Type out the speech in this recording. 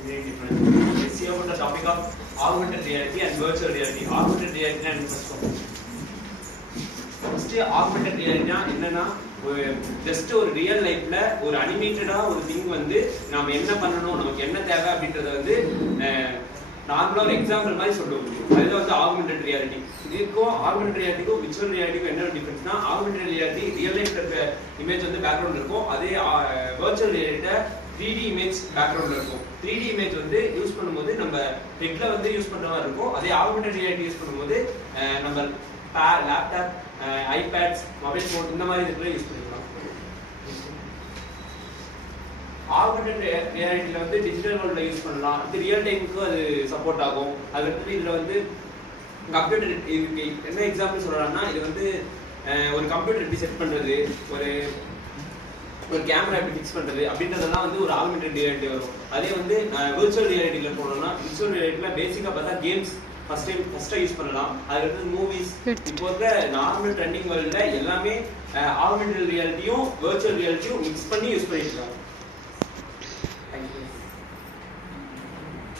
engineering technology. Let's see about the topic of augmented reality and virtual reality. Augmented reality and first augmented reality என்னன்னா just ஒரு real லைஃப்ல ஒரு அனிமேட்டடா ஒரு thing வந்து நாம என்ன பண்ணணும், நமக்கு என்ன தேவை அப்படின்றத வந்து நார்மலா ஒரு எக்ஸாம்பிள் மாதிரி சொல்ல முடியும். அதுதான் வந்து ஆகுமெண்டட் ரியாலிட்டி. இதுக்கும் ஆகுமெண்டட் ரியாலிட்டிக்கும் விர்ச்சுவல் ரியாலிட்டிக்கும் என்ன டிஃபரன்ஸ்னா, ஆகுமெண்டட் ரியாலிட்டி ரியல் லைஃப்ல இருக்க இமேஜ் வந்து பேக்ரவுண்ட் இருக்கும், அதே விர்ச்சுவல் ரியாலிட்டில 3D இமேஜ் பேக்ரவுண்ட்ல இருக்கும். 3D இமேஜ் வந்து யூஸ் பண்ணும்போது நம்ம ஹெட்ல வந்து யூஸ் பண்ற மாதிரி இருக்கும். அதே ஆகுமெண்டட் ரியாலிட்டி யூஸ் பண்ணும்போது நம்ம லேப்டாப், ஐபேட்ஸ், மொபைல் ஃபோன் இந்த மாதிரி இதுக்குள்ள யூஸ் பண்ணிக்கலாம். ஆகுமெண்டட் ரியாலிட்டியில வந்து டிஜிட்டல் வேர்ல்ட்ல யூஸ் பண்ணலாம். இது ரியல் டைமுக்கு அது சப்போர்ட் ஆகும். அதுக்கடுத்து இதுல வந்து கம்ப்யூட்டர் இதுக்கு என்ன எக்ஸாம்பிள் சொல்லலாம்னா, இது வந்து ஒரு கம்ப்யூட்டர் எப்படி செட் பண்றது, ஒரு கேமரா எப்படி ஃபிக்ஸ் பண்றது அப்படின்றதெல்லாம் வந்து ஒரு ஆகுமெண்டட் ரியாலிட்டி வரும். அதே வந்து விர்ச்சுவல் ரியாலிட்டியில போனோம்னா, விர்ச்சுவல் ரியாலிட்டியில பேசிக்கா பார்த்தா கேம்ஸ் ஃபர்ஸ்ட் யூஸ் பண்ணலாம். அதுக்கடுத்து மூவிஸ், இப்போ இருக்க நார்மல் ட்ரெண்டிங் வேர்ல்ட்ல எல்லாமே ஆகுமெண்டட் ரியாலிட்டியும் விர்ச்சுவல் ரியாலிட்டியும் மிக்ஸ் பண்ணி யூஸ் பண்ணிட்டு இருக்காங்க.